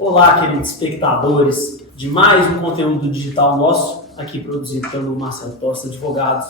Olá, queridos espectadores de mais um conteúdo digital nosso, aqui produzido pelo Marcelo Tosta Advogados.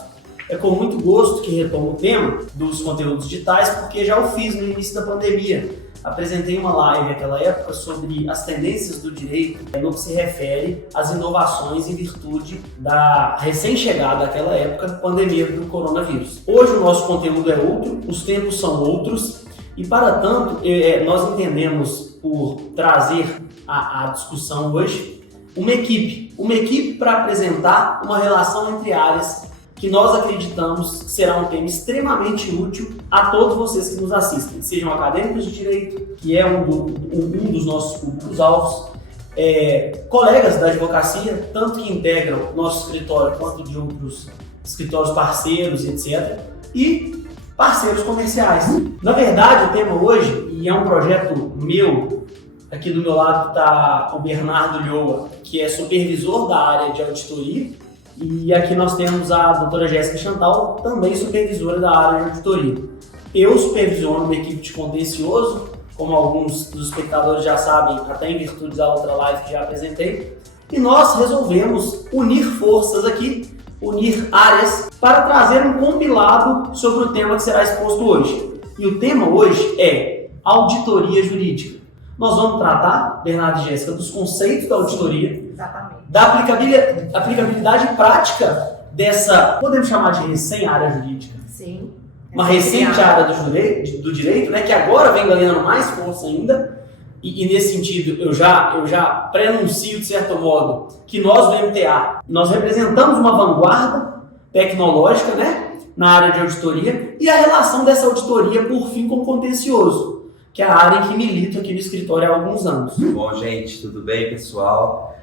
É com muito gosto que retomo o tema dos conteúdos digitais, porque já o fiz no início da pandemia. Apresentei uma live naquela época sobre as tendências do direito no que se refere às inovações em virtude da recém-chegada naquela época pandemia do coronavírus. Hoje o nosso conteúdo é outro, os tempos são outros e, para tanto, nós entendemos por trazer a discussão hoje uma equipe para apresentar uma relação entre áreas que nós acreditamos que será um tema extremamente útil a todos vocês que nos assistem, sejam acadêmicos de direito, que é um dos nossos públicos-alvos, colegas da advocacia, tanto que integram nosso escritório quanto de outros escritórios parceiros, etc., e parceiros comerciais. Na verdade, o tema hoje, e é um projeto meu, aqui do meu lado está o Bernardo Lhoa, que é supervisor da área de auditoria, e aqui nós temos a doutora Jéssica Chantal, também supervisora da área de auditoria. Eu supervisiono uma equipe de contencioso, como alguns dos espectadores já sabem, até em virtude da outra live que já apresentei, e nós resolvemos unir forças aqui, unir áreas, para trazer um compilado sobre o tema que será exposto hoje. E o tema hoje é auditoria jurídica. Nós vamos tratar, Bernardo e Jéssica, dos conceitos da auditoria, exatamente, da aplicabilidade prática dessa, podemos chamar de recém-área jurídica. Sim. Uma recente área do direito, né, que agora vem ganhando mais força ainda, e nesse sentido eu já prenuncio, de certo modo, que nós do MTA, nós representamos uma vanguarda tecnológica, né, na área de auditoria, e a relação dessa auditoria, por fim, com o contencioso, que é a área em que milito aqui no escritório há alguns anos. Bom, gente, tudo bem, pessoal?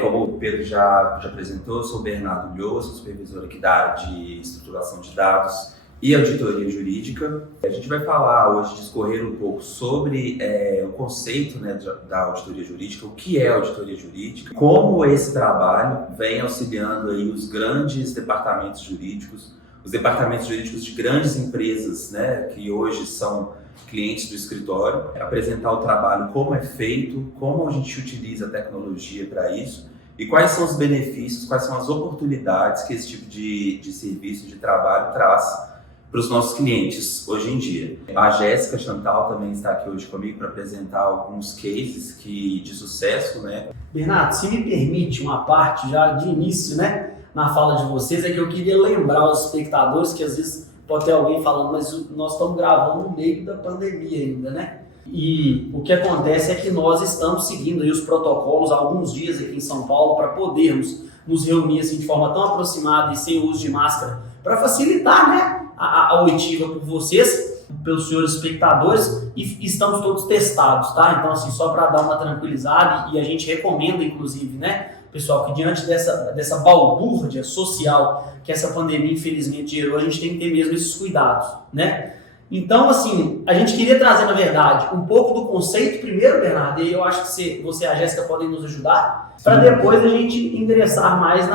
Como o Pedro já apresentou, eu sou o Bernardo Lhoa, sou supervisor aqui da área de estruturação de dados e auditoria jurídica. A gente vai falar hoje, discorrer um pouco sobre o conceito, né, da auditoria jurídica, o que é auditoria jurídica, como esse trabalho vem auxiliando aí os grandes departamentos jurídicos, os departamentos jurídicos de grandes empresas, né, que hoje são clientes do escritório, apresentar o trabalho, como é feito, como a gente utiliza a tecnologia para isso e quais são os benefícios, quais são as oportunidades que esse tipo de serviço, de trabalho traz para os nossos clientes hoje em dia. A Jéssica Chantal também está aqui hoje comigo para apresentar alguns cases de sucesso, né? Bernardo, se me permite uma parte já de início, né, na fala de vocês, é que eu queria lembrar aos espectadores que às vezes pode ter alguém falando, mas nós estamos gravando no meio da pandemia ainda, né? E o que acontece é que nós estamos seguindo aí os protocolos há alguns dias aqui em São Paulo para podermos nos reunir assim, de forma tão aproximada e sem uso de máscara, para facilitar, né, a oitiva por vocês, pelos senhores espectadores, e estamos todos testados, tá? Então, assim, só para dar uma tranquilizada, e a gente recomenda, inclusive, né, pessoal, que diante dessa balbúrdia social que essa pandemia infelizmente gerou, a gente tem que ter mesmo esses cuidados, né? Então, assim, a gente queria trazer, na verdade, um pouco do conceito primeiro, Bernardo, e eu acho que você e a Jéssica podem nos ajudar, para depois a gente ingressar mais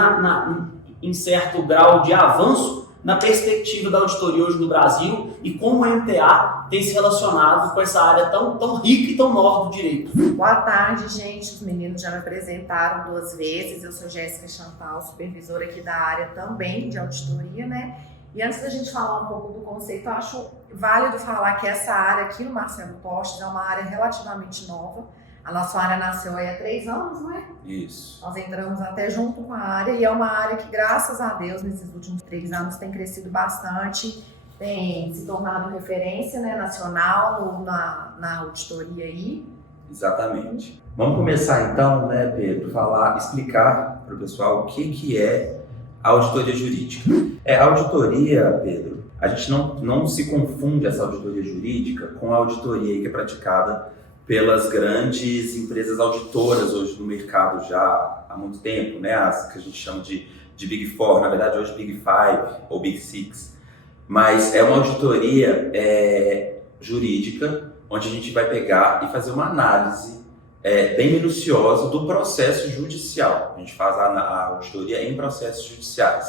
em certo grau de avanço na perspectiva da auditoria hoje no Brasil e como o MTA tem se relacionado com essa área tão rica e tão nova do direito. Boa tarde, gente. Os meninos já me apresentaram 2 vezes. Eu sou Jéssica Chantal, supervisora aqui da área também de auditoria, né? E antes da gente falar um pouco do conceito, eu acho válido falar que essa área aqui no Marcelo Tosta é uma área relativamente nova. A nossa área nasceu aí há 3 anos, não é? Isso. Nós entramos até junto com a área e é uma área que, graças a Deus, nesses últimos 3 anos tem crescido bastante, tem se tornado referência, né, nacional na auditoria aí. Exatamente. Vamos começar então, né, Pedro, explicar para o pessoal o que é a auditoria jurídica. A auditoria, Pedro, a gente não se confunde essa auditoria jurídica com a auditoria que é praticada pelas grandes empresas auditoras hoje no mercado já há muito tempo, né? As que a gente chama de Big Four, na verdade hoje Big Five ou Big Six. Mas é uma auditoria jurídica, onde a gente vai pegar e fazer uma análise bem minuciosa do processo judicial. A gente faz a auditoria em processos judiciais.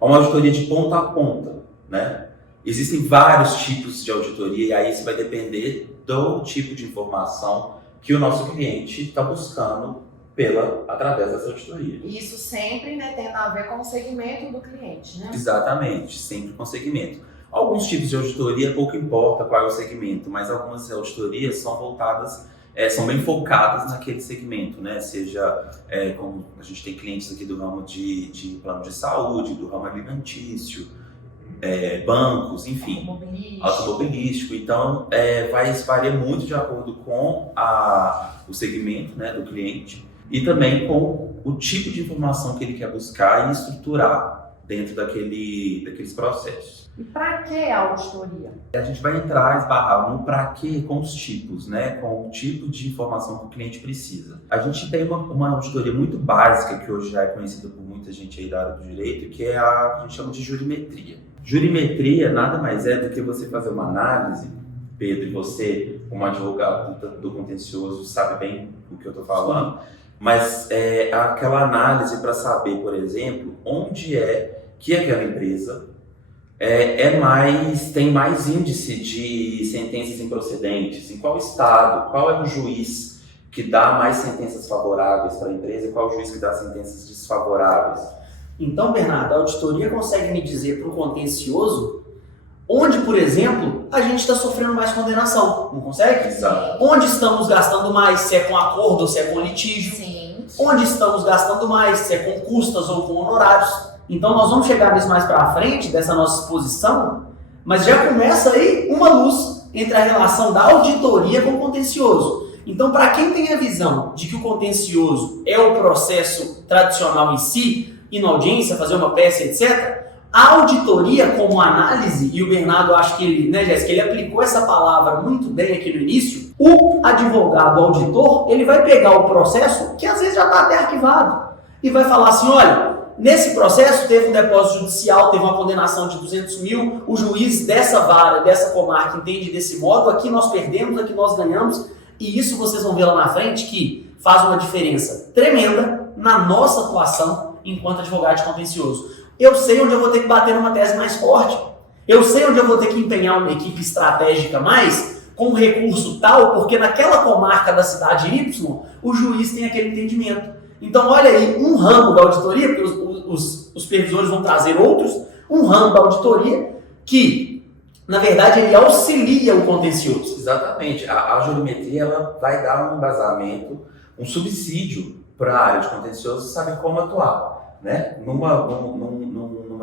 É uma auditoria de ponta a ponta, né? Existem vários tipos de auditoria e aí isso vai depender do tipo de informação que o nosso cliente está buscando através dessa auditoria. Isso sempre, né, tendo a ver com o segmento do cliente, né? Exatamente, sempre com segmento. Alguns tipos de auditoria, pouco importa qual é o segmento, mas algumas auditorias são voltadas, são bem focadas naquele segmento, né? Seja, como a gente tem clientes aqui do ramo de plano de saúde, do ramo alimentício, bancos, enfim, automobilístico. Então, varia muito de acordo com o segmento, né, do cliente e também com o tipo de informação que ele quer buscar e estruturar dentro daqueles processos. E para que a auditoria? A gente vai esbarrar no para quê com os tipos, né, com o tipo de informação que o cliente precisa. A gente tem uma auditoria muito básica, que hoje já é conhecida por muita gente aí da área do direito, que é a que a gente chama de jurimetria. Jurimetria nada mais é do que você fazer uma análise, Pedro, e você, como advogado do contencioso, sabe bem o que eu estou falando, mas é aquela análise para saber, por exemplo, onde que aquela empresa tem mais índice de sentenças improcedentes, em qual estado, qual é o juiz que dá mais sentenças favoráveis para a empresa e qual é o juiz que dá sentenças desfavoráveis. Então, Bernardo, a auditoria consegue me dizer para o contencioso onde, por exemplo, a gente está sofrendo mais condenação, não consegue? Exato. Onde estamos gastando mais, se é com acordo ou se é com litígio. Sim. Onde estamos gastando mais, se é com custas ou com honorários. Então nós vamos chegar nisso mais para frente, dessa nossa exposição, mas já começa aí uma luz entre a relação da auditoria com o contencioso. Então, para quem tem a visão de que o contencioso é o processo tradicional em si, ir na audiência, fazer uma peça, etc., a auditoria como análise, e o Bernardo, acho que ele, né, Jéssica, ele aplicou essa palavra muito bem aqui no início, o advogado, o auditor, ele vai pegar o processo que às vezes já está até arquivado e vai falar assim, olha, nesse processo teve um depósito judicial, teve uma condenação de 200 mil, o juiz dessa vara, dessa comarca entende desse modo, aqui nós perdemos, aqui nós ganhamos, e isso vocês vão ver lá na frente que faz uma diferença tremenda na nossa atuação enquanto advogado de contencioso. Eu sei onde eu vou ter que bater numa tese mais forte. Eu sei onde eu vou ter que empenhar uma equipe estratégica mais, com um recurso tal, porque naquela comarca da cidade Y, o juiz tem aquele entendimento. Então, olha aí, um ramo da auditoria, porque os supervisores vão trazer outros, um ramo da auditoria que, na verdade, ele auxilia o contencioso. Exatamente. A jurimetria ela vai dar um embasamento, um subsídio para a área de contencioso saber como atuar, né? Numa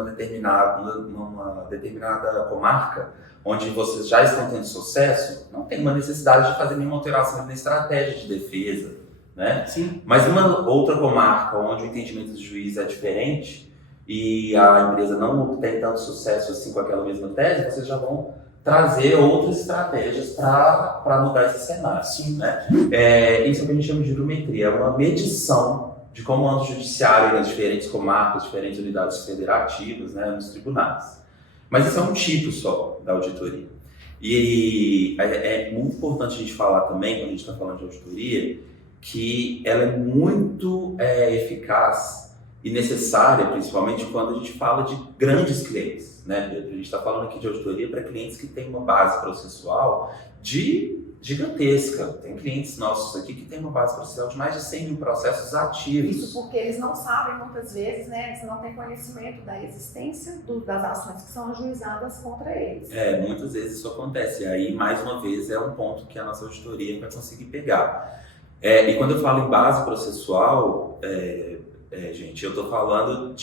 determinada comarca, onde vocês já estão tendo sucesso, não tem uma necessidade de fazer nenhuma alteração na estratégia de defesa, né? Sim. Mas numa outra comarca, onde o entendimento do juiz é diferente e a empresa não tem tanto sucesso assim com aquela mesma tese, vocês já vão trazer outras estratégias para mudar esse cenário. Sim. Né? Isso é o que a gente chama de jurimetria, é uma medição de como anda o judiciário nas diferentes comarcas, diferentes unidades federativas, né, nos tribunais. Mas isso é um tipo só da auditoria. E é muito importante a gente falar também, quando a gente está falando de auditoria, que ela é muito eficaz e necessária, principalmente quando a gente fala de grandes clientes, né, Pedro? A gente está falando aqui de auditoria para clientes que têm uma base processual gigantesca. Tem clientes nossos aqui que têm uma base processual de mais de 100 mil processos ativos. Isso porque eles não sabem muitas vezes, né? Eles não têm conhecimento da existência das ações que são ajuizadas contra eles. Muitas vezes isso acontece. E aí, mais uma vez, é um ponto que a nossa auditoria vai conseguir pegar. E quando eu falo em base processual, gente, eu estou falando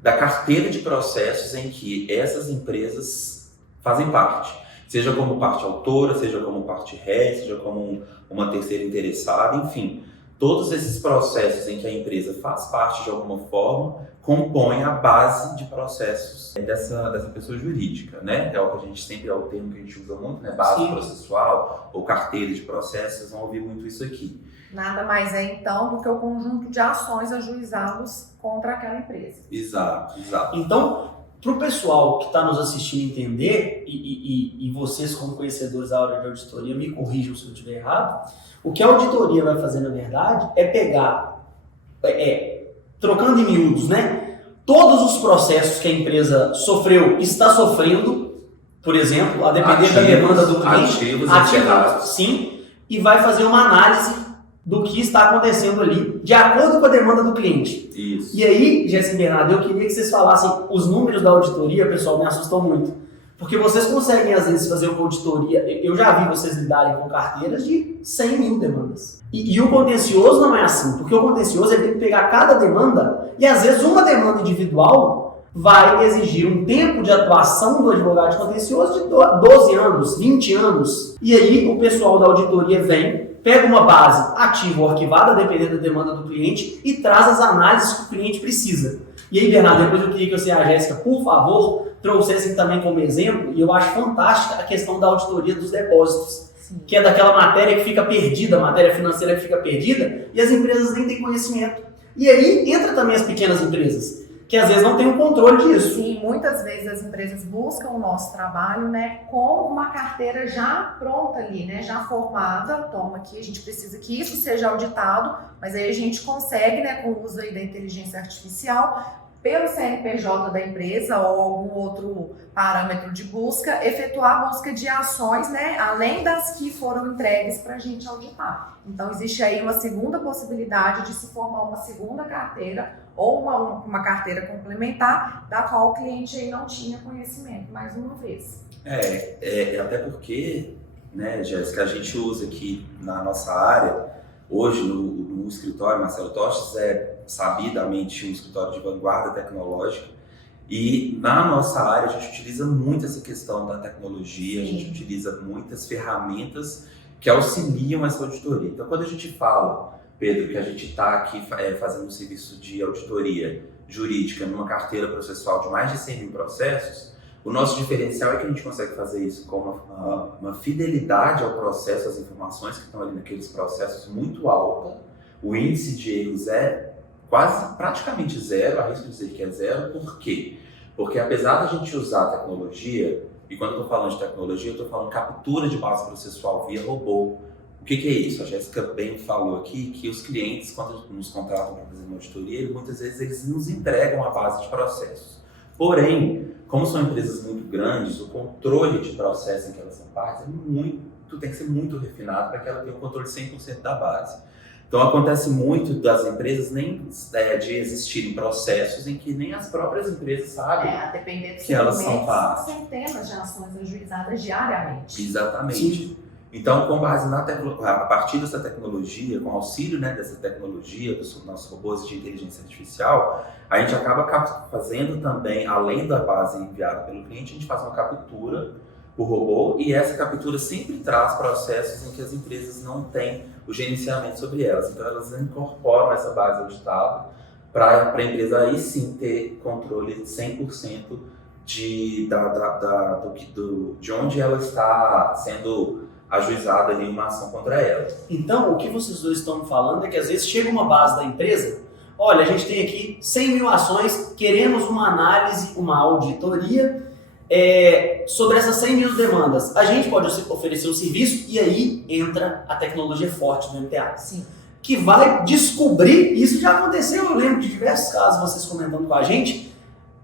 da carteira de processos em que essas empresas fazem parte. Seja como parte autora, seja como parte ré, seja como uma terceira interessada, enfim. Todos esses processos em que a empresa faz parte de alguma forma compõem a base de processos dessa pessoa jurídica, né? É o que a gente sempre, é o termo que a gente usa muito, né? Base processual ou carteira de processos, vocês vão ouvir muito isso aqui. Nada mais é, então, do que o conjunto de ações ajuizadas contra aquela empresa. Exato. Então, para o pessoal que está nos assistindo entender, e vocês como conhecedores da área de auditoria, me corrijam se eu estiver errado, o que a auditoria vai fazer, na verdade, é pegar, trocando em miúdos, né, todos os processos que a empresa sofreu, está sofrendo, por exemplo, a depender da demanda do cliente, ativos, sim, e vai fazer uma análise do que está acontecendo ali, de acordo com a demanda do cliente. Isso. E aí, Jéssica e Bernardo, eu queria que vocês falassem os números da auditoria, pessoal, me assustam muito. Porque vocês conseguem, às vezes, fazer uma auditoria. Eu já vi vocês lidarem com carteiras de 100 mil demandas. E o contencioso não é assim, porque o contencioso ele tem que pegar cada demanda, e às vezes uma demanda individual vai exigir um tempo de atuação do advogado de contencioso de 12 anos, 20 anos. E aí o pessoal da auditoria vem, pega uma base ativa ou arquivada, dependendo da demanda do cliente, e traz as análises que o cliente precisa. E aí, Bernardo, depois eu queria que você e a Jéssica, por favor, trouxessem também como exemplo, e eu acho fantástica a questão da auditoria dos depósitos, que é daquela matéria que fica perdida, a matéria financeira que fica perdida, e as empresas nem têm conhecimento. E aí entra também as pequenas empresas, que às vezes não têm o controle disso. Sim, muitas vezes as empresas buscam o nosso trabalho, né, com uma carteira já pronta ali, né, já formada. Toma aqui, a gente precisa que isso seja auditado, mas aí a gente consegue, né, com o uso aí da inteligência artificial, pelo CNPJ da empresa ou algum outro parâmetro de busca, efetuar a busca de ações, né, além das que foram entregues para a gente auditar. Então, existe aí uma segunda possibilidade de se formar uma segunda carteira ou uma carteira complementar, da qual o cliente aí não tinha conhecimento, mais uma vez. Até porque, né, Jéssica, a gente usa aqui na nossa área, hoje no escritório Marcelo Tostes, sabidamente um escritório de vanguarda tecnológica, e na nossa área a gente utiliza muito essa questão da tecnologia. Sim. A gente utiliza muitas ferramentas que auxiliam essa auditoria. Então, quando a gente fala, Pedro, que a gente está aqui fazendo um serviço de auditoria jurídica numa carteira processual de mais de 100 mil processos, o nosso diferencial é que a gente consegue fazer isso com uma fidelidade ao processo, às informações que estão ali naqueles processos muito alta. O índice de erros é praticamente zero, arrisco dizer que é zero. Por quê? Porque apesar da gente usar a tecnologia, e quando eu estou falando de tecnologia, eu estou falando captura de base processual via robô. O que é isso? A Jéssica bem falou aqui que os clientes, quando nos contratam para fazer uma auditoria, muitas vezes eles nos entregam a base de processos. Porém, como são empresas muito grandes, o controle de processo em que elas são partes tem que ser muito refinado para que ela tenha o controle de 100% da base. Então, acontece muito das empresas de existirem processos em que nem as próprias empresas sabem que elas são partes. São centenas de ações ajuizadas diariamente. Exatamente. Sim. Então, com base a partir dessa tecnologia, com auxílio, né, dessa tecnologia, dos nossos robôs de inteligência artificial, a gente acaba fazendo também, além da base enviada pelo cliente, a gente faz uma captura por robô, e essa captura sempre traz processos em que as empresas não têm o gerenciamento sobre elas. Então, elas incorporam essa base auditada para a empresa aí sim ter controle 100% de onde ela está sendo ajuizada ali uma ação contra ela. Então, o que vocês dois estão falando é que às vezes chega uma base da empresa, olha, a gente tem aqui 100 mil ações, queremos uma análise, uma auditoria sobre essas 100 mil demandas. A gente pode oferecer um serviço e aí entra a tecnologia forte do MTA. Sim. Que vai descobrir, isso já aconteceu, eu lembro de diversos casos, vocês comentando com a gente,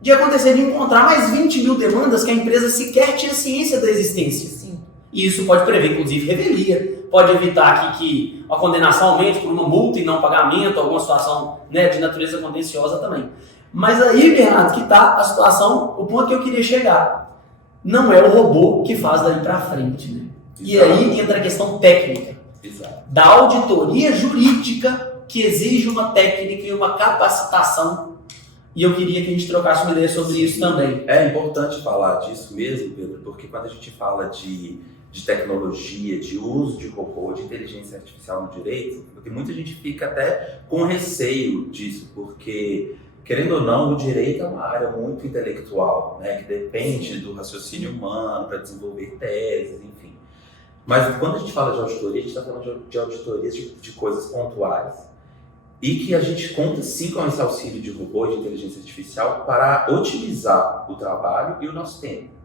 de acontecer de encontrar mais 20 mil demandas que a empresa sequer tinha ciência da existência. Sim. E isso pode prever, inclusive, revelia, pode evitar que a condenação aumente por uma multa e não pagamento, alguma situação, né, de natureza contenciosa também. Mas aí, Bernardo, que está a situação, o ponto que eu queria chegar. Não é o robô que faz daí para frente, né? E aí entra a questão técnica. Exato. Da auditoria jurídica que exige uma técnica e uma capacitação. E eu queria que a gente trocasse uma ideia sobre isso também. É importante falar disso mesmo, Pedro, porque quando a gente fala de tecnologia, de uso de robô, de inteligência artificial no direito, porque muita gente fica até com receio disso, porque, querendo ou não, o direito é uma área muito intelectual, né, que depende do raciocínio humano para desenvolver teses, enfim. Mas quando a gente fala de auditoria, a gente está falando de auditorias de coisas pontuais. E que a gente conta sim com esse auxílio de robô, de inteligência artificial, para otimizar o trabalho e o nosso tempo.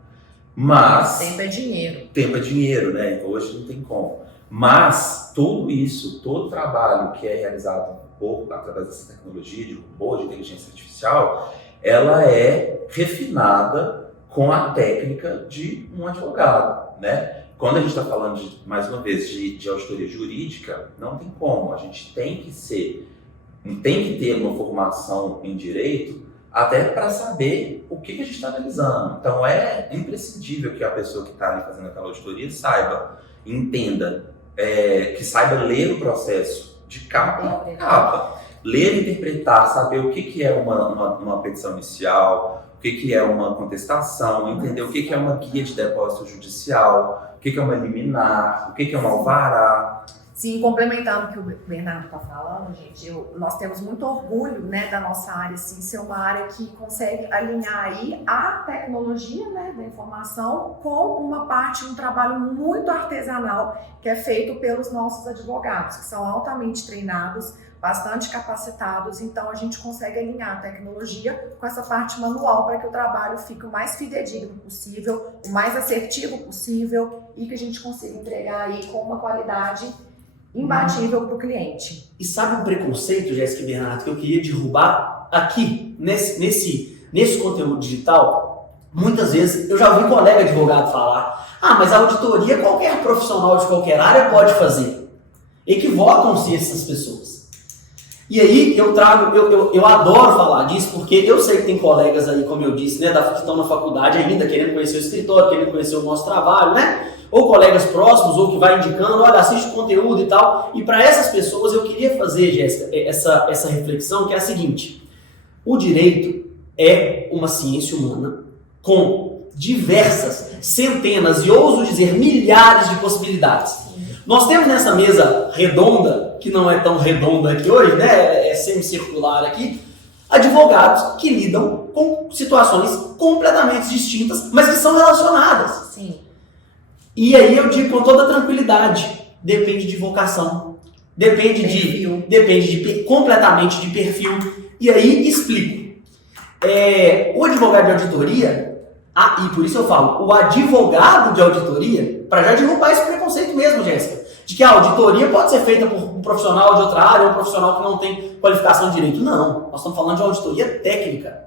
Mas... Tempo é dinheiro. Tempo é dinheiro, né? Hoje não tem como. Mas tudo isso, todo o trabalho que é realizado através dessa tecnologia de robô, de inteligência artificial, ela é refinada com a técnica de um advogado, né? quando a gente está falando, mais uma vez, de auditoria jurídica, não tem como. A gente tem que ter uma formação em direito até para saber o que a gente está analisando. Então, é imprescindível que a pessoa que está ali fazendo aquela auditoria saiba, entenda, que saiba ler o processo de capa a capa. Ler e interpretar, saber o que é uma petição inicial, o que é uma contestação, entender o que é uma guia de depósito judicial, o que é uma liminar, o que é um alvará. Sim, complementando o que o Bernardo está falando, gente, nós temos muito orgulho, né, da nossa área, assim, ser uma área que consegue alinhar aí a tecnologia, né, da informação com uma parte, um trabalho muito artesanal que é feito pelos nossos advogados, que são altamente treinados, bastante capacitados, então a gente consegue alinhar a tecnologia com essa parte manual para que o trabalho fique o mais fidedigno possível, o mais assertivo possível e que a gente consiga entregar aí com uma qualidade imbatível para o cliente. E sabe um preconceito, Jéssica e Bernardo, que eu queria derrubar aqui, nesse conteúdo digital? Muitas vezes eu já ouvi um colega advogado falar: mas a auditoria qualquer profissional de qualquer área pode fazer. Equivocam-se essas pessoas. E aí eu adoro falar disso, porque eu sei que tem colegas aí, como eu disse, né, que estão na faculdade ainda, querendo conhecer o escritório, querendo conhecer o nosso trabalho, né? Ou colegas próximos, ou que vai indicando, olha, assiste o conteúdo e tal. E para essas pessoas eu queria fazer, Jéssica, essa reflexão, que é a seguinte: o direito é uma ciência humana com diversas, centenas e ouso dizer milhares de possibilidades. Nós temos nessa mesa redonda, que não é tão redonda aqui hoje, né? É semicircular aqui, advogados que lidam com situações completamente distintas, mas que são relacionadas. Sim. E aí eu digo com toda tranquilidade, depende de vocação, depende completamente de perfil. E aí explico. O advogado de auditoria, e por isso eu falo, o advogado de auditoria, para já derrubar esse preconceito mesmo, Jéssica, de que a auditoria pode ser feita por um profissional de outra área, ou um profissional que não tem qualificação de direito. Não, nós estamos falando de auditoria técnica.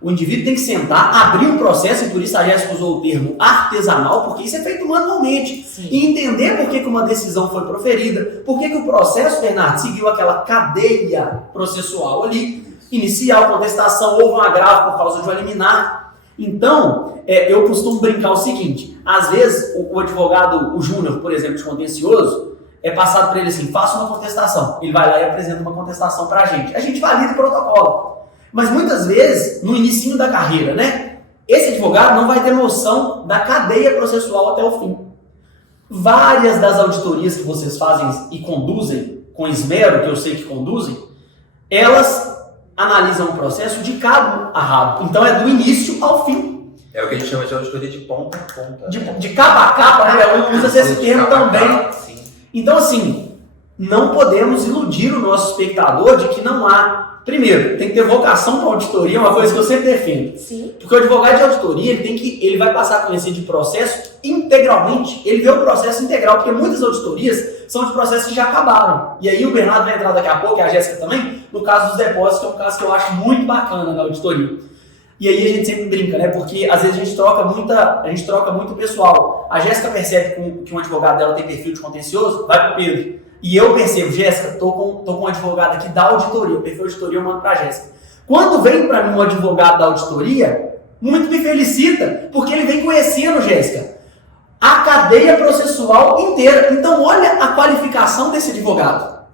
O indivíduo tem que sentar, abrir um processo, e por isso a Jéssica usou o termo artesanal, porque isso é feito manualmente. Sim. E entender por que uma decisão foi proferida, por que o processo, Bernardo, seguiu aquela cadeia processual ali, inicial, contestação, houve um agravo por causa de uma liminar. Então, eu costumo brincar o seguinte: às vezes o advogado, o júnior, por exemplo, de contencioso, é passado para ele assim: faça uma contestação. Ele vai lá e apresenta uma contestação para a gente valida o protocolo. Mas muitas vezes, no início da carreira, né, esse advogado não vai ter noção da cadeia processual até o fim. Várias das auditorias que vocês fazem e conduzem com esmero, que eu sei que conduzem, elas analisam o processo de cabo a rabo. Então é do início ao fim. É o que a gente chama de auditoria de ponta a ponta. De capa a capa, né? Usa esse termo também. Então, assim, não podemos iludir o nosso espectador de que não há. Primeiro, tem que ter vocação para auditoria, é uma coisa que eu sempre defendo. Sim. Porque o advogado de auditoria, ele vai passar a conhecer de processo integralmente. Ele vê o processo integral, porque muitas auditorias são de processos que já acabaram. E aí o Bernardo vai entrar daqui a pouco, e a Jéssica também, no caso dos depósitos, que é um caso que eu acho muito bacana na auditoria. E aí a gente sempre brinca, né? Porque às vezes a gente troca muito pessoal. A Jéssica percebe que um advogado dela tem perfil de contencioso, vai pro Pedro. E eu percebo: Jéssica, tô com um advogado aqui da auditoria, o perfil de auditoria eu mando pra Jéssica. Quando vem para mim um advogado da auditoria, muito me felicita, porque ele vem conhecendo, Jéssica, a cadeia processual inteira. Então olha a qualificação desse advogado,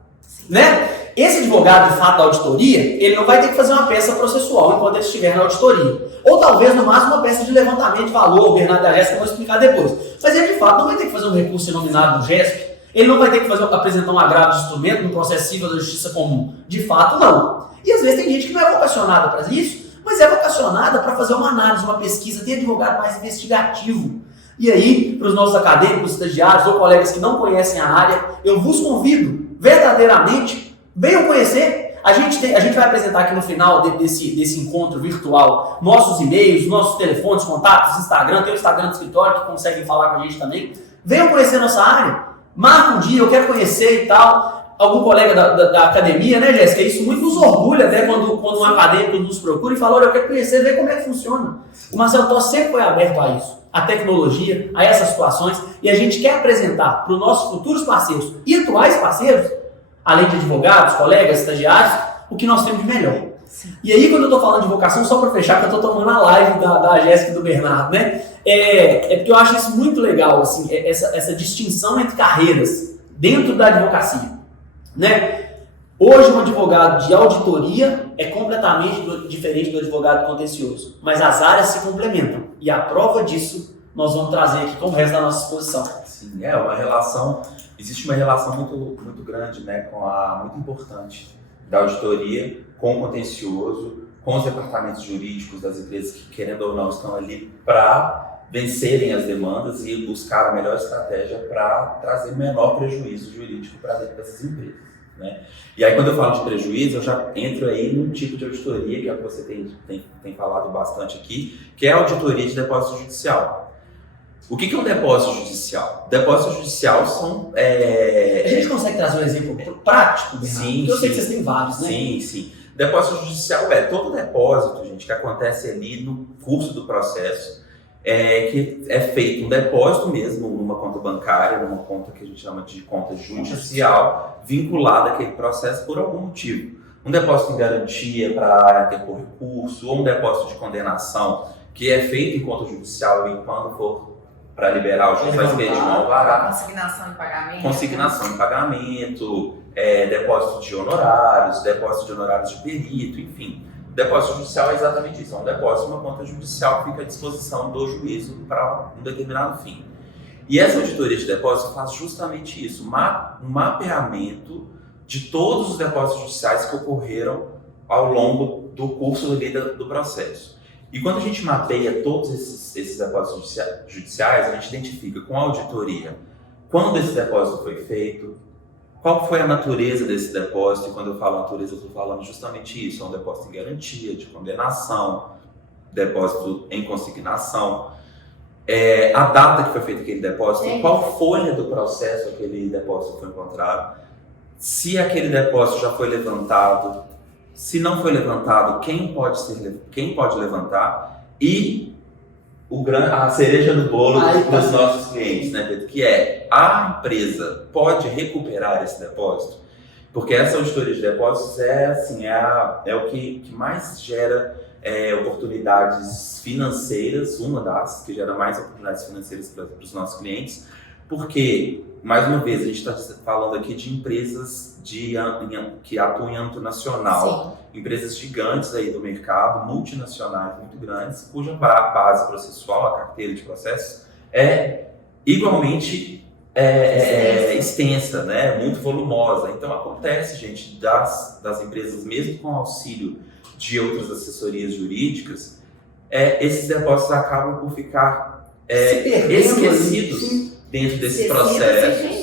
né? Esse advogado, de fato, da auditoria, ele não vai ter que fazer uma peça processual enquanto ele estiver na auditoria. Ou talvez, no máximo, uma peça de levantamento de valor, o Bernardo e a Jéssica vão explicar depois. Mas ele, de fato, não vai ter que fazer um recurso inominado do GESP, ele não vai ter que apresentar um agravo de instrumento no processo civil da justiça comum. De fato, não. E às vezes tem gente que não é vocacionada para isso, mas é vocacionada para fazer uma análise, uma pesquisa, tem advogado mais investigativo. E aí, para os nossos acadêmicos, estagiários ou colegas que não conhecem a área, eu vos convido, verdadeiramente, venham conhecer. A gente vai apresentar aqui no final desse encontro virtual nossos e-mails, nossos telefones, contatos, Instagram, tem o Instagram do escritório que conseguem falar com a gente também. Venham conhecer nossa área. Marca um dia, eu quero conhecer e tal. Algum colega da academia, né, Jéssica? Isso muito nos orgulha até quando um acadêmico nos procura e fala: olha, eu quero conhecer, ver como é que funciona. O Marcelo Tosse sempre foi aberto a isso. à tecnologia, a essas situações, e a gente quer apresentar para os nossos futuros parceiros e atuais parceiros, além de advogados, colegas, estagiários, o que nós temos de melhor. Sim. E aí, quando eu estou falando de vocação, só para fechar, que eu estou tomando a live da Jéssica e do Bernardo, né? É porque eu acho isso muito legal, assim, essa distinção entre carreiras dentro da advocacia, né? Hoje, um advogado de auditoria é completamente diferente do advogado contencioso, mas as áreas se complementam. E a prova disso nós vamos trazer aqui com o resto da nossa exposição. Sim, existe uma relação muito grande, né, muito importante da auditoria com o contencioso, com os departamentos jurídicos das empresas que, querendo ou não, estão ali para vencerem as demandas e buscar a melhor estratégia para trazer menor prejuízo jurídico para dentro dessas empresas. Né? E aí, quando eu falo de prejuízo, eu já entro aí num tipo de auditoria, que é o que você tem falado bastante aqui, que é a auditoria de depósito judicial. O que é um depósito judicial? Depósito judicial são... A gente consegue trazer um exemplo prático, Bernardo? Sim, porque eu sei que vocês têm vários, né? Sim. Depósito judicial é todo depósito, gente, que acontece ali no curso do processo, que é feito um depósito mesmo numa conta bancária, numa conta que a gente chama de conta judicial, vinculada àquele processo por algum motivo. Um depósito em garantia para interpor recurso, ou um depósito de condenação, que é feito em conta judicial e quando for para liberar, o juiz vai expedir um alvará. Consignação em pagamento. Consignação em pagamento, depósito de honorários de perito, enfim. O depósito judicial é exatamente isso, é um depósito, uma conta judicial que fica à disposição do juízo para um determinado fim. E essa auditoria de depósito faz justamente isso, um mapeamento de todos os depósitos judiciais que ocorreram ao longo do curso do processo. E quando a gente mapeia todos esses depósitos judiciais, a gente identifica com a auditoria quando esse depósito foi feito, qual foi a natureza desse depósito, e quando eu falo natureza, eu estou falando justamente isso, é um depósito em garantia, de condenação, depósito em consignação, a data que foi feito aquele depósito, qual folha do processo aquele depósito foi encontrado, se aquele depósito já foi levantado, se não foi levantado, quem pode levantar, e a cereja do bolo dos nossos clientes, né, Pedro? Que a empresa pode recuperar esse depósito? Porque essa auditoria de depósitos é o que mais gera oportunidades financeiras, uma das que gera mais oportunidades financeiras para os nossos clientes, porque, mais uma vez, a gente está falando aqui de empresas que atuam em âmbito nacional, sim, empresas gigantes aí do mercado, multinacionais muito grandes, cuja base processual, a carteira de processos, é igualmente extensa, né? Muito volumosa. Então acontece, gente, das empresas, mesmo com auxílio de outras assessorias jurídicas, esses depósitos acabam por ficar esquecidos dentro desse processo.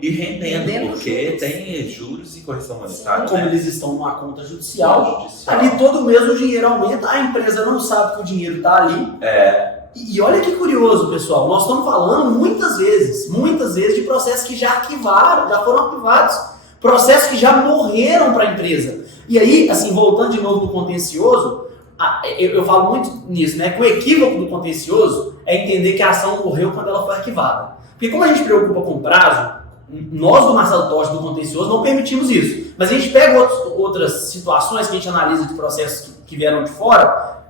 E rendendo, porque tem juros e correção monetária. Como eles estão numa conta judicial, ali todo mês o dinheiro aumenta, a empresa não sabe que o dinheiro está ali. E olha que curioso, pessoal, nós estamos falando muitas vezes de processos que já arquivaram, já foram arquivados, processos que já morreram para a empresa. E aí, assim, voltando de novo no contencioso, eu falo muito nisso, né? Que o equívoco do contencioso é entender que a ação morreu quando ela foi arquivada. Porque como a gente preocupa com prazo, nós do Marcelo Totti, do contencioso, não permitimos isso. Mas a gente pega outras situações que a gente analisa de processos que vieram de fora,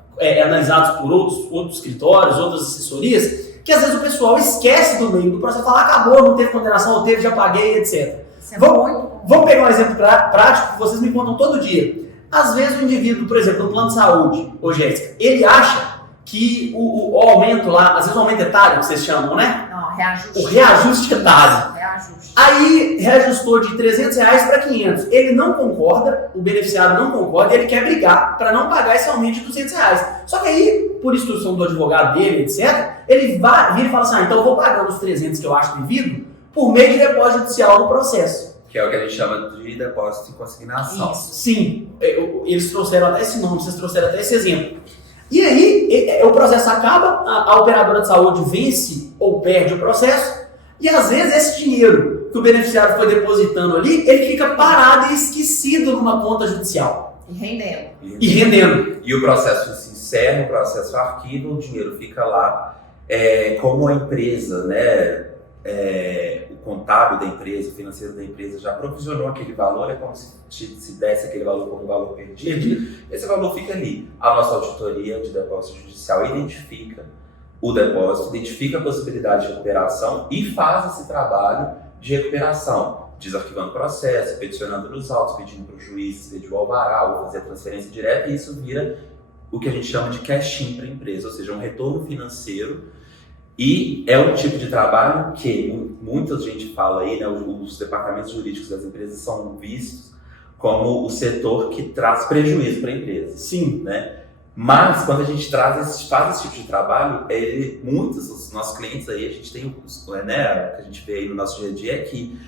analisados por outros escritórios, outras assessorias, que às vezes o pessoal esquece do meio do processo, fala, acabou, não teve condenação, não teve, já paguei, etc. Vamos pegar um exemplo prático que vocês me contam todo dia. Às vezes o indivíduo, por exemplo, no plano de saúde, Jéssica, ele acha que o aumento lá, às vezes o aumento etário, que vocês chamam, né? Não, reajuste. O reajuste etário. Reajuste. Aí reajustou de R$300 para 500. Ele não concorda, o beneficiário não concorda, e ele quer brigar para não pagar esse aumento de R$200. Só que aí, por instrução do advogado dele, etc., ele vira e fala assim, então eu vou pagar os 300 que eu acho devido por meio de depósito judicial no processo. Que é o que a gente chama de depósito em consignação. Isso. Sim, eles trouxeram até esse nome, vocês trouxeram até esse exemplo. E aí, o processo acaba, a operadora de saúde vence ou perde o processo, e às vezes esse dinheiro que o beneficiário foi depositando ali, ele fica parado e esquecido numa conta judicial. E rendendo. E o processo se encerra, o processo arquiva, o dinheiro fica lá como a empresa, né, o contábil da empresa, o financeiro da empresa já provisionou aquele valor, é como se desse aquele valor como valor perdido. Esse valor fica ali. A nossa auditoria de depósito judicial identifica o depósito, identifica a possibilidade de recuperação e faz esse trabalho de recuperação, desarquivando o processo, peticionando nos autos, pedindo para o juiz pedir o alvará ou fazer a transferência direta, e isso vira o que a gente chama de cash-in para a empresa, ou seja, um retorno financeiro. E é um tipo de trabalho que muita gente fala aí, né, os departamentos jurídicos das empresas são vistos como o setor que traz prejuízo para a empresa. Sim. Né? Mas quando a gente faz esse tipo de trabalho, muitos dos nossos clientes aí, a gente tem, né, o que a gente vê aí no nosso dia a dia é que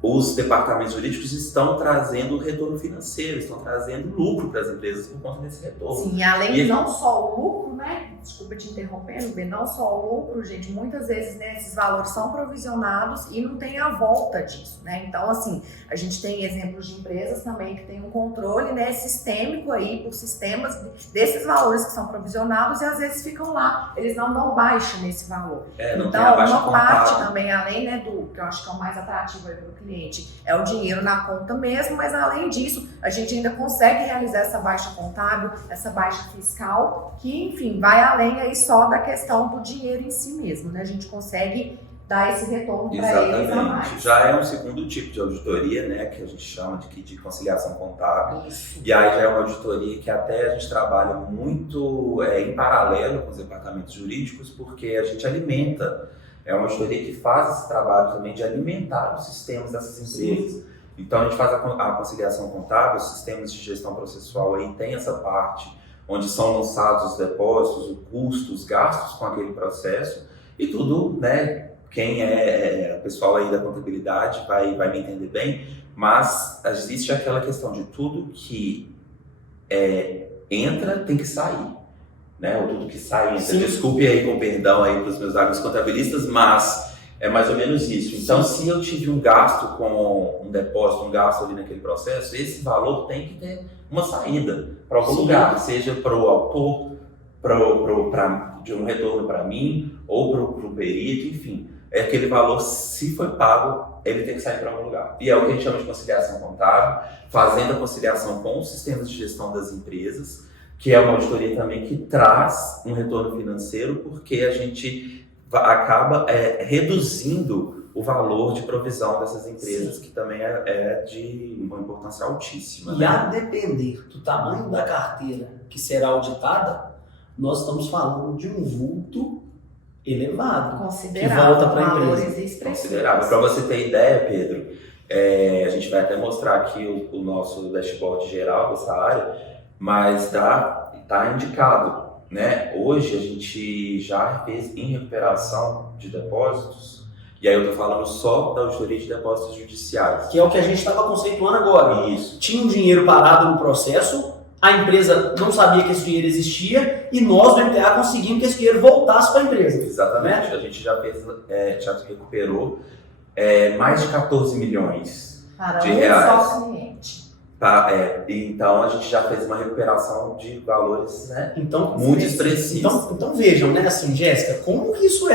os departamentos jurídicos estão trazendo retorno financeiro, estão trazendo lucro para as empresas por conta desse retorno. Sim, além de não só o lucro, né? Desculpa te interrompendo, não só o lucro, gente, muitas vezes, né, esses valores são provisionados e não tem a volta disso, né? Então, assim, a gente tem exemplos de empresas também que tem um controle, né, sistêmico aí por sistemas desses valores que são provisionados e às vezes ficam lá, eles não dão baixa nesse valor. Então, uma parte também, além, né, do que eu acho que é o mais atrativo aí para o cliente, é o dinheiro na conta mesmo, mas além disso, a gente ainda consegue realizar essa baixa contábil, essa baixa fiscal, que, enfim, vai além aí só da questão do dinheiro em si mesmo, né? A gente consegue dar esse retorno para eles a mais. Exatamente. Já é um segundo tipo de auditoria, né, que a gente chama de conciliação contábil. Isso. E aí já é uma auditoria que até a gente trabalha muito em paralelo com os departamentos jurídicos, porque a gente alimenta. É uma auditoria que faz esse trabalho também de alimentar os sistemas dessas empresas. Sim. Então a gente faz a conciliação contábil, os sistemas de gestão processual aí tem essa parte onde são lançados os depósitos, o custo, os gastos com aquele processo e tudo, né? Quem o pessoal aí da contabilidade vai me entender bem, mas existe aquela questão de tudo que entra tem que sair. Né, ou tudo que sai, desculpe aí com perdão aí para os meus amigos contabilistas, mas é mais ou menos isso. Então, se eu tive um gasto com um depósito, um gasto ali naquele processo, esse valor tem que ter uma saída para algum lugar, seja para o autor, de um retorno para mim, ou para o perito, enfim. Aquele valor, se foi pago, ele tem que sair para algum lugar. E é o que a gente chama de conciliação contábil, fazendo a conciliação com os sistemas de gestão das empresas, que é uma auditoria também que traz um retorno financeiro, porque a gente acaba reduzindo o valor de provisão dessas empresas, sim, que também é de uma importância altíssima. E a depender do tamanho da carteira que será auditada, nós estamos falando de um vulto elevado, considerável, que volta para a empresa. Considerável. Para você ter ideia, Pedro, a gente vai até mostrar aqui o nosso dashboard geral dessa área, mas está indicado, né? Hoje a gente já fez em recuperação de depósitos, e aí eu estou falando só da auditoria de depósitos judiciais. Que é o que a gente estava conceituando agora. Isso. Tinha um dinheiro parado no processo, a empresa não sabia que esse dinheiro existia, e nós do MTA conseguimos que esse dinheiro voltasse para a empresa. Exatamente, né? A gente já fez, já recuperou mais de 14 milhões de reais. Só cliente. Então a gente já fez uma recuperação de valores, né, então, muito expressivos. Então vejam, né, assim, Jéssica, como que isso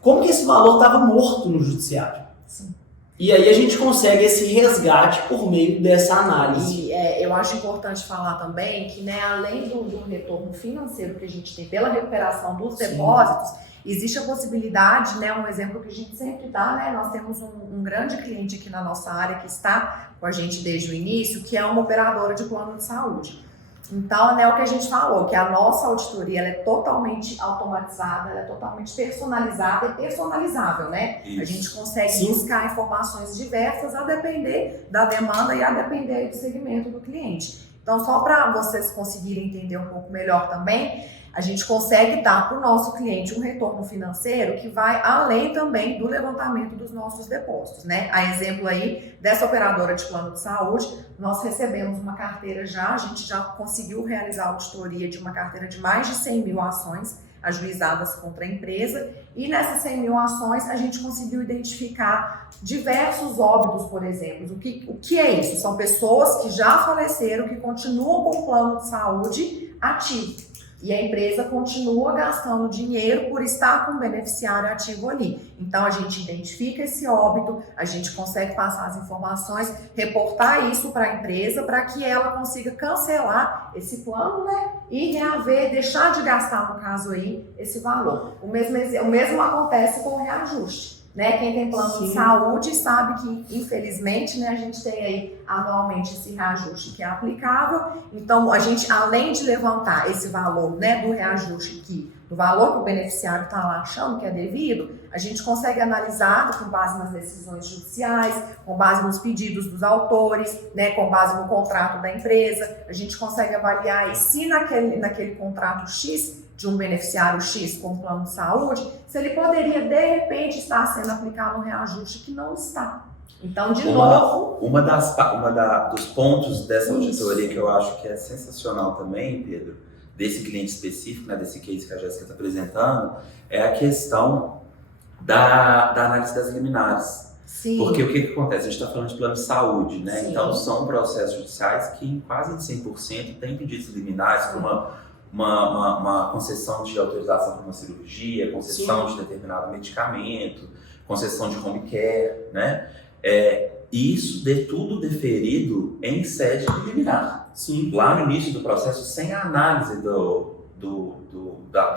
como que esse valor estava morto no judiciário? Sim. E aí a gente consegue esse resgate por meio dessa análise. E eu acho importante falar também que, né, além do retorno financeiro que a gente tem pela recuperação dos depósitos, existe a possibilidade, né, um exemplo que a gente sempre dá, né, nós temos um grande cliente aqui na nossa área que está com a gente desde o início, que é uma operadora de plano de saúde. Então, né, o que a gente falou, que a nossa auditoria ela é totalmente automatizada, ela é totalmente personalizada e personalizável, né? Isso. A gente consegue buscar informações diversas a depender da demanda e a depender do segmento do cliente. Então, só para vocês conseguirem entender um pouco melhor também, a gente consegue dar para o nosso cliente um retorno financeiro que vai além também do levantamento dos nossos depósitos, né? A exemplo aí dessa operadora de plano de saúde, nós recebemos uma carteira a gente já conseguiu realizar a auditoria de uma carteira de mais de 100 mil ações ajuizadas contra a empresa, e nessas 100 mil ações a gente conseguiu identificar diversos óbitos, por exemplo. O que é isso? São pessoas que já faleceram, que continuam com o plano de saúde ativo. E a empresa continua gastando dinheiro por estar com o beneficiário ativo ali. Então, a gente identifica esse óbito, a gente consegue passar as informações, reportar isso para a empresa, para que ela consiga cancelar esse plano, né? E reaver, deixar de gastar, no caso aí, esse valor. O mesmo acontece com o reajuste. Né? Quem tem plano de saúde sabe que, infelizmente, né, a gente tem aí anualmente esse reajuste que é aplicável. Então, a gente, além de levantar esse valor, né, do reajuste do valor que o beneficiário está lá achando que é devido, a gente consegue analisar com base nas decisões judiciais, com base nos pedidos dos autores, né, com base no contrato da empresa, a gente consegue avaliar aí se naquele contrato X de um beneficiário X com plano de saúde, se ele poderia, de repente, estar sendo aplicado um reajuste que não está. Então, de novo... dos pontos dessa auditoria que eu acho que é sensacional também, Pedro, desse cliente específico, né, desse case que a Jéssica está apresentando, é a questão da análise das liminares. Sim. Porque o que acontece? A gente está falando de plano de saúde, né? Sim. Então, são processos judiciais que, em quase 100%, têm pedidos liminares para uma concessão de autorização para uma cirurgia, concessão de determinado medicamento, concessão de home care, né? Isso tudo deferido em sede liminar. Sim. Lá no início do processo, sem a análise do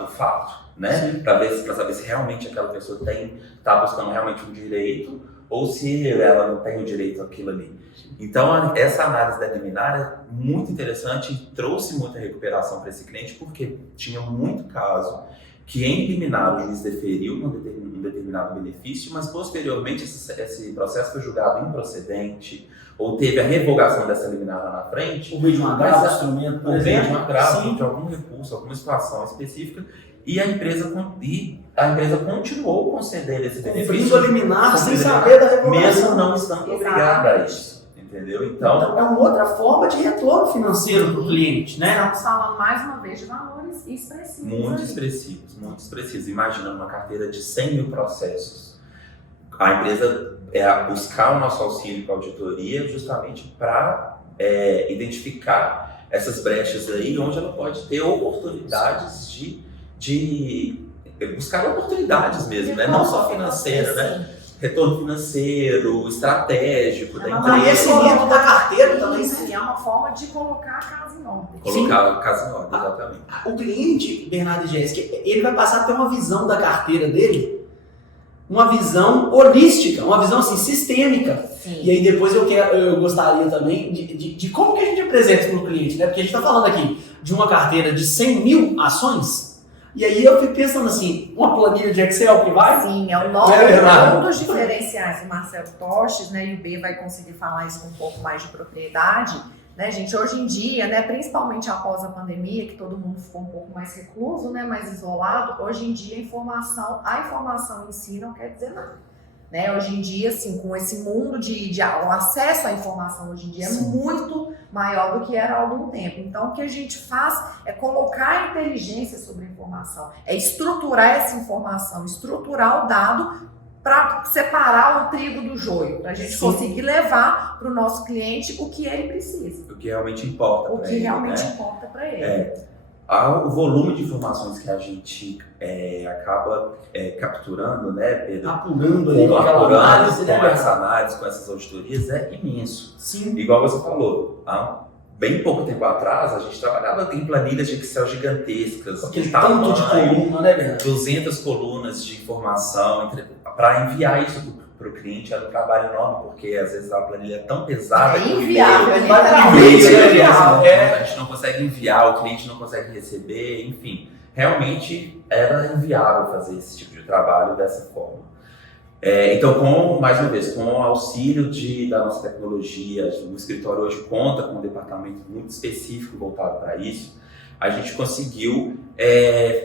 fato, né? Para saber se realmente aquela pessoa está buscando realmente um direito ou se ela não tem o direito àquilo ali. Então, essa análise da liminar é muito interessante e trouxe muita recuperação para esse cliente, porque tinha muito caso que em liminar o juiz deferiu um determinado benefício, mas posteriormente esse processo foi julgado improcedente, ou teve a revogação dessa liminar lá na frente. Por meio de um agravo do instrumento, por exemplo. Por meio de um agravo, de algum recurso, alguma situação específica, e a empresa continuou concedendo esse benefício. Cumprindo a liminar sem saber da revogação. Mesmo não estando obrigada a isso. Entendeu? Então, é uma outra forma de retorno financeiro para o cliente, né? Estamos falando mais uma vez de valores expressivos. Muito expressivos, muito expressivos. Imagina uma carteira de 100 mil processos. A empresa buscar o nosso auxílio com a auditoria justamente para identificar essas brechas aí, onde ela pode ter oportunidades de buscar oportunidades mesmo, né? Não só financeira, né? Retorno financeiro, estratégico da empresa. Conhecimento da carteira também. Sim, é uma forma de colocar a casa em ordem. Colocar a casa em ordem, exatamente. O cliente, Bernardo e Jéssica, ele vai passar a ter uma visão da carteira dele, uma visão holística, uma visão assim, sistêmica. Sim. E aí depois eu gostaria também de como que a gente apresenta para o cliente, né? Porque a gente está falando aqui de uma carteira de 100 mil ações. E aí eu fico pensando assim, uma planilha de Excel que vai? Sim, é o um dos diferenciais do Marcelo Toches, né, e o B vai conseguir falar isso com um pouco mais de propriedade, né, gente, hoje em dia, né, principalmente após a pandemia, que todo mundo ficou um pouco mais recluso, né, mais isolado, hoje em dia a informação em si não quer dizer nada. Né, hoje em dia, assim, com esse mundo o acesso à informação hoje em dia é muito maior do que era há algum tempo. Então, o que a gente faz é colocar a inteligência sobre a informação, é estruturar essa informação, estruturar o dado para separar o trigo do joio, para a gente conseguir levar para o nosso cliente o que ele precisa. O que realmente importa para ele. O que realmente importa para ele. O volume de informações que a gente acaba capturando, né, Pedro? Apurando ali com aquela análise, com essa análise, com essas auditorias, é imenso. Sim. Igual você falou, há bem pouco tempo atrás, a gente trabalhava em planilhas de Excel gigantescas. Aquele tanto de coluna, né, Bernardo? 200 colunas de informação. Para enviar isso para o cliente era um trabalho enorme, porque às vezes a planilha é tão pesada que o inviável, a gente não consegue enviar, o cliente não consegue receber, enfim. Realmente era inviável fazer esse tipo de trabalho dessa forma. Então, mais uma vez, com o auxílio da nossa tecnologia, o escritório hoje conta com um departamento muito específico voltado para isso, a gente conseguiu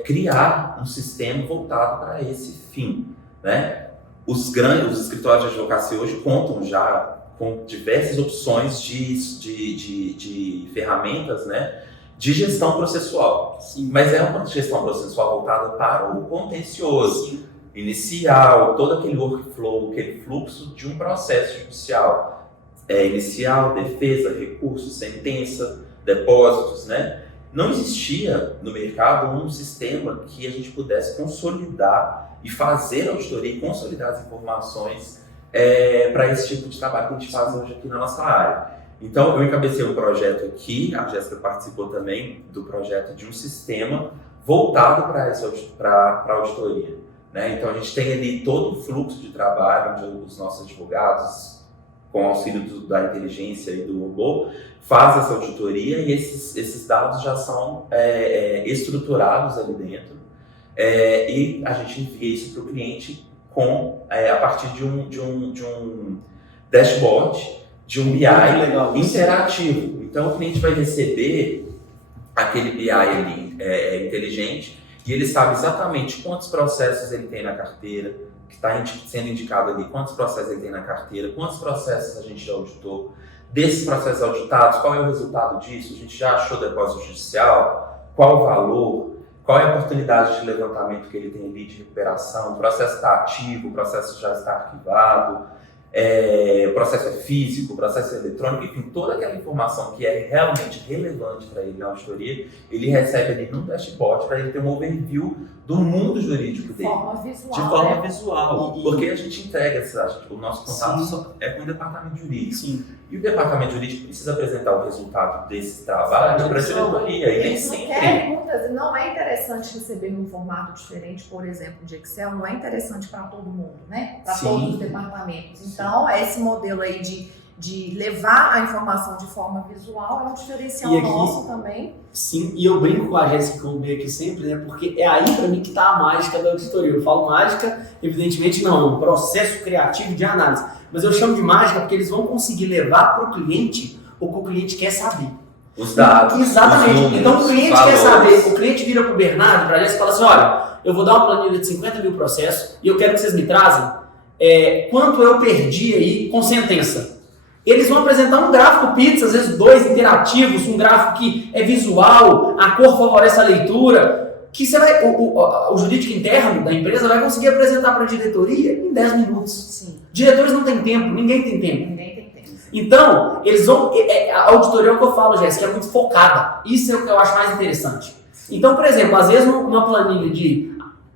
criar um sistema voltado para esse fim, né? Os escritórios de advocacia hoje contam já com diversas opções de ferramentas, né, de gestão processual. Sim. Mas é uma gestão processual voltada para o contencioso. Sim. Inicial, todo aquele workflow, aquele fluxo de um processo judicial. Inicial, defesa, recurso, sentença, depósitos, né? não existia no mercado um sistema que a gente pudesse consolidar e fazer auditoria e consolidar as informações para esse tipo de trabalho que a gente faz hoje aqui na nossa área. Então, eu encabecei um projeto aqui, a Jéssica participou também do projeto de um sistema voltado para a auditoria, né? Então, a gente tem ali todo o fluxo de trabalho, onde os nossos advogados, com o auxílio da inteligência e do robô, fazem essa auditoria e esses dados já são estruturados ali dentro e a gente envia isso para o cliente a partir de um dashboard, de um BI interativo. Então, o cliente vai receber aquele BI ali inteligente e ele sabe exatamente quantos processos ele tem na carteira, que está sendo indicado ali, quantos processos ele tem na carteira, quantos processos a gente já auditou, desses processos auditados, qual é o resultado disso, a gente já achou depósito judicial, qual o valor, qual é a oportunidade de levantamento que ele tem ali de recuperação, o processo está ativo, o processo já está arquivado, o processo é físico, o processo é eletrônico, enfim, toda aquela informação que é realmente relevante para ele na auditoria, ele recebe ali num dashboard para ele ter um overview do mundo jurídico dele. De forma visual. Porque a gente entrega o nosso contato é com o departamento jurídico. Sim. E o departamento jurídico precisa apresentar o resultado desse trabalho para a diretoria. E nem sempre. Muitas vezes não é interessante receber num formato diferente, por exemplo, de Excel, não é interessante para todo mundo, né? Para todos os departamentos. Então, esse modelo aí de levar a informação de forma visual é um diferencial nosso também. Sim, e eu brinco com a Jéssica, como veio aqui sempre, né? Porque é aí para mim que está a mágica da auditoria. Eu falo mágica, evidentemente não, um processo criativo de análise. Mas eu chamo de mágica porque eles vão conseguir levar para o cliente o que o cliente quer saber. Os dados. Exatamente. Os números, então o cliente quer saber, o cliente vira para o Bernardo, para a Jéssica e fala assim, olha, eu vou dar uma planilha de 50 mil processos e eu quero que vocês me trazem quanto eu perdi aí com sentença. Eles vão apresentar um gráfico pizza, às vezes 2 interativos, um gráfico que é visual, a cor favorece a leitura, que você vai, o jurídico interno da empresa vai conseguir apresentar para a diretoria em 10 minutos. Sim. Diretores não têm tempo, ninguém tem tempo. Ninguém tem tempo. Então, eles vão. A auditoria é o que eu falo, Jéssica, é muito focada. Isso é o que eu acho mais interessante. Então, por exemplo, às vezes numa planilha de.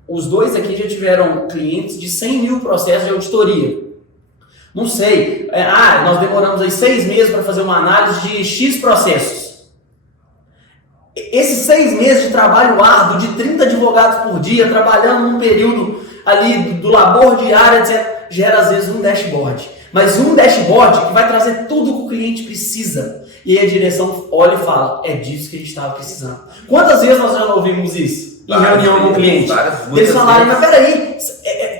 Os dois aqui já tiveram clientes de 100 mil processos de auditoria. Não sei. Nós demoramos aí 6 meses para fazer uma análise de X processos. Esses 6 meses de trabalho árduo, de 30 advogados por dia, trabalhando num período ali do labor diário, etc., gera às vezes um dashboard. Mas um dashboard que vai trazer tudo que o cliente precisa. E aí a direção olha e fala, é disso que a gente estava precisando. Quantas vezes nós já não ouvimos isso? Em reunião com o cliente. Eles falaram, mas peraí,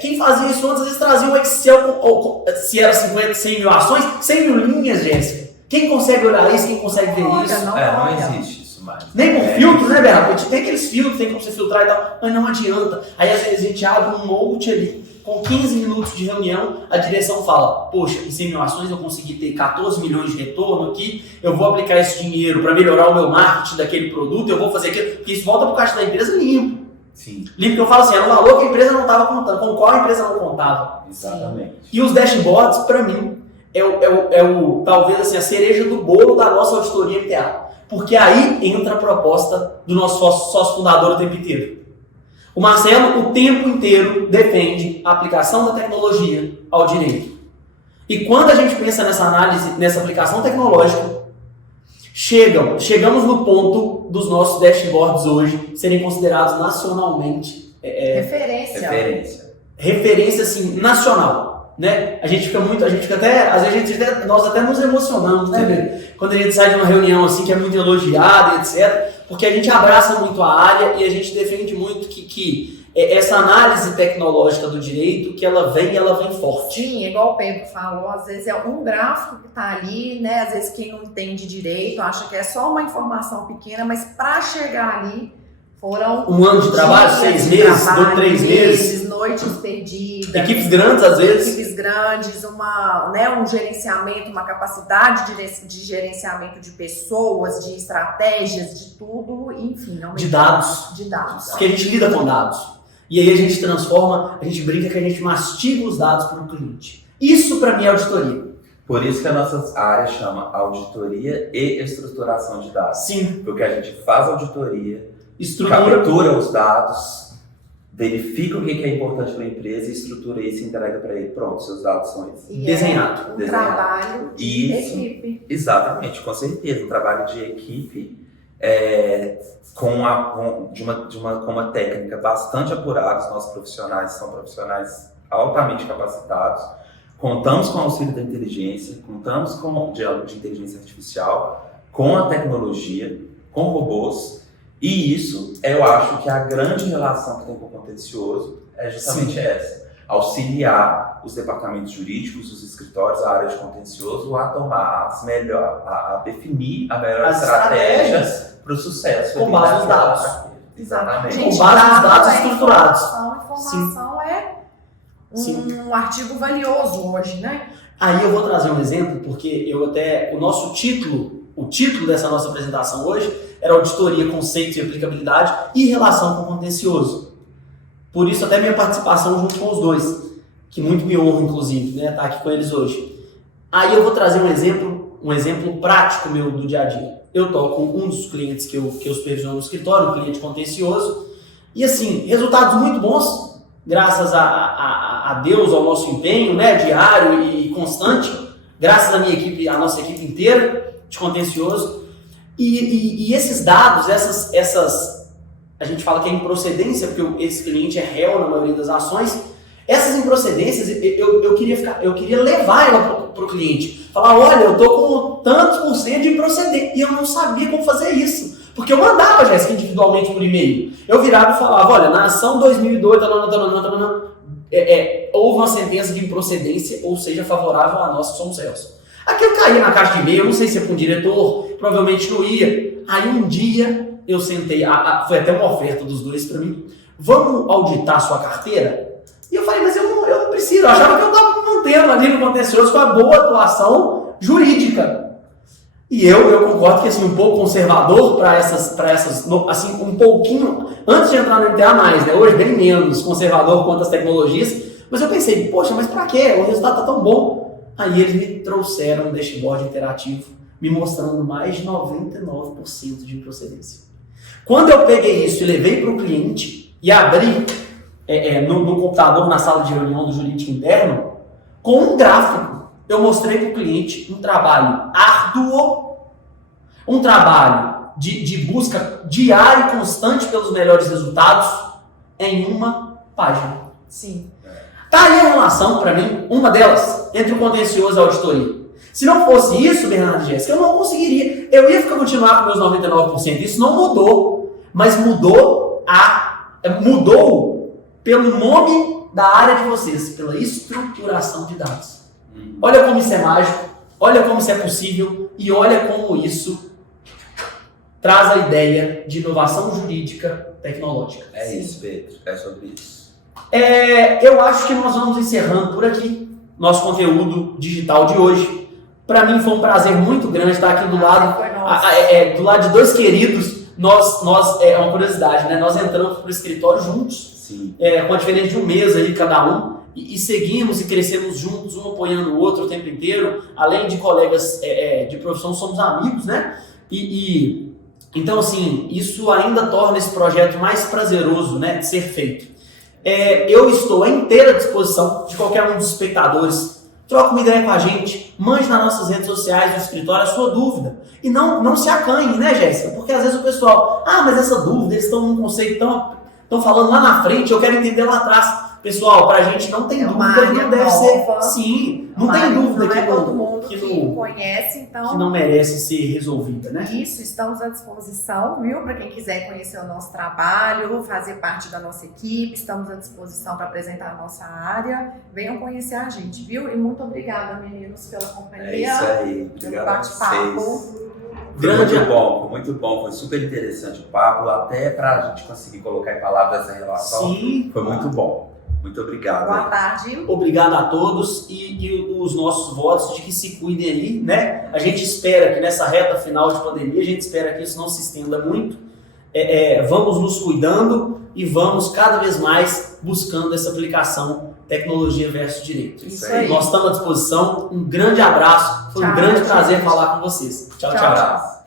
quem fazia isso antes, eles traziam um Excel, se era 50, 100 mil ações, 100 mil linhas, Jéssica. Quem consegue olhar isso, quem consegue ver isso? Não existe isso mais. Nem por filtro, né, Bernardo? Tem aqueles filtros, tem como você filtrar e tal, mas não adianta. Aí às vezes a gente abre um monte ali, com 15 minutos de reunião, a direção fala, poxa, em 100 mil ações eu consegui ter 14 milhões de retorno aqui, eu vou aplicar esse dinheiro para melhorar o meu marketing daquele produto, eu vou fazer aquilo, porque isso volta para o caixa da empresa limpo. Sim. Limpo que eu falo assim, era um valor que a empresa não estava contando, com qual a empresa não contava. Exatamente. E os dashboards, para mim, talvez assim, a cereja do bolo da nossa auditoria MTA. Porque aí entra a proposta do nosso sócio fundador o tempo inteiro. O Marcelo, o tempo inteiro, defende a aplicação da tecnologia ao direito. E quando a gente pensa nessa análise, nessa aplicação tecnológica, chegamos no ponto dos nossos dashboards hoje serem considerados nacionalmente referência assim, nacional. Né? Às vezes nós até nos emocionamos, né, Bê? Quando a gente sai de uma reunião assim que é muito elogiada, etc., porque a gente abraça muito a área e a gente defende muito que essa análise tecnológica do direito, que ela vem forte. Sim, igual o Pedro falou, às vezes é um gráfico que está ali, né? Às vezes quem não entende direito acha que é só uma informação pequena, mas para chegar ali foram um ano de trabalho, 6 meses, 3 meses, noites perdidas, equipes grandes às vezes, um gerenciamento, uma capacidade de gerenciamento de pessoas, de estratégias, de tudo, enfim, de dados, porque a gente lida com dados e aí a gente transforma, a gente brinca que a gente mastiga os dados para o cliente. Isso para mim é auditoria. Por isso que a nossa área chama auditoria e estruturação de dados. Sim. Porque a gente faz auditoria, Estrutura. captura os dados, verifica o que é importante para a empresa e estrutura isso e entrega para ele. Pronto, seus dados são esses. E Desenhado. É um trabalho de equipe. Exatamente, com certeza. Um trabalho de equipe com uma técnica bastante apurada. Os nossos profissionais são profissionais altamente capacitados. Contamos com o auxílio da inteligência, contamos com de inteligência artificial, com a tecnologia, com robôs. E isso, eu acho que a grande relação que tem com o contencioso é justamente essa. Auxiliar os departamentos jurídicos, os escritórios, a área de contencioso a tomar a definir a melhor estratégia para o sucesso. Com base nos dados. Exatamente. Com base nos dados estruturados. Informação é um artigo valioso hoje, né? Aí eu vou trazer um exemplo, porque o nosso título, o título dessa nossa apresentação hoje era Auditoria, Conceitos e Aplicabilidade e Relação com o Contencioso. Por isso até minha participação junto com os dois, que muito me honra, inclusive, né, estar aqui com eles hoje. Aí eu vou trazer um exemplo prático meu do dia a dia. Eu toco um dos clientes que eu supervisiono no escritório, um cliente contencioso, e assim, resultados muito bons, graças a Deus, ao nosso empenho, né, diário e constante, graças à nossa equipe inteira de contencioso. E esses dados, a gente fala que é improcedência, porque esse cliente é réu na maioria das ações. Essas improcedências, eu queria levar ela para o cliente. Falar, olha, eu estou com tantos por cento de improcedência. E eu não sabia como fazer isso. Porque eu mandava, Jéssica, individualmente por e-mail. Eu virava e falava, olha, na ação 2002, houve uma sentença de improcedência, ou seja, favorável a nós que somos réus. Aquilo caía na caixa de e-mail, eu não sei se é para um diretor, provavelmente não ia. Aí um dia eu sentei, foi até uma oferta dos dois para mim, vamos auditar sua carteira? E eu falei, mas eu não preciso, eu achava que eu estava mantendo ali no contencioso com a boa atuação jurídica. E eu concordo que assim, um pouco conservador para essas, assim, um pouquinho, antes de entrar no MTA mais, né? Hoje bem menos conservador quanto as tecnologias, mas eu pensei, poxa, mas para quê? O resultado está tão bom. Aí eles me trouxeram um dashboard interativo, me mostrando mais de 99% de improcedência. Quando eu peguei isso e levei para o cliente e abri no computador, na sala de reunião do jurídico interno, com um gráfico, eu mostrei para o cliente um trabalho árduo, um trabalho de busca diária e constante pelos melhores resultados em uma página. Sim. Tá aí a relação, para mim, uma delas, entre o contencioso e a auditoria. Se não fosse isso, Bernardo e Jéssica, eu não conseguiria. Eu ia continuar com meus 99%. Isso não mudou, mas mudou pelo nome da área de vocês, pela estruturação de dados. Olha como isso é mágico, olha como isso é possível e olha como isso traz a ideia de inovação jurídica tecnológica. É isso, Pedro. É sobre isso. Eu acho que nós vamos encerrando por aqui nosso conteúdo digital de hoje. Para mim foi um prazer muito grande estar aqui do lado de dois queridos. É uma curiosidade, né? Nós entramos para o escritório juntos, Sim. Com a diferença de um mês aí cada um, e seguimos e crescemos juntos, um apoiando o outro o tempo inteiro. Além de colegas de profissão, somos amigos, né? Então, assim, isso ainda torna esse projeto mais prazeroso, né, de ser feito. Eu estou à inteira disposição de qualquer um dos espectadores. Troca uma ideia com a gente, mande nas nossas redes sociais do escritório a sua dúvida. E não se acanhe, né, Jéssica? Porque às vezes o pessoal, mas essa dúvida, eles estão num conceito, estão falando lá na frente, eu quero entender lá atrás. Pessoal, pra gente não tem dúvida que não deve ser. Sim, não tem dúvida que todo mundo que conhece, então. Que não merece ser resolvida, né? Isso, estamos à disposição, viu? Para quem quiser conhecer o nosso trabalho, fazer parte da nossa equipe, estamos à disposição para apresentar a nossa área. Venham conhecer a gente, viu? E muito obrigada, meninos, pela companhia. É isso aí, obrigado a vocês. Foi muito bom, foi super interessante o papo, até para a gente conseguir colocar em palavras essa relação. Sim. Foi muito bom. Muito obrigado. Boa tarde. Obrigado a todos e os nossos votos de que se cuidem aí, né? A gente espera que nessa reta final de pandemia, a gente espera que isso não se estenda muito. Vamos nos cuidando e vamos cada vez mais buscando essa aplicação tecnologia versus direito. Isso aí. Nós estamos à disposição. Um grande abraço. Foi um grande prazer falar com vocês. Tchau, tchau. Tchau.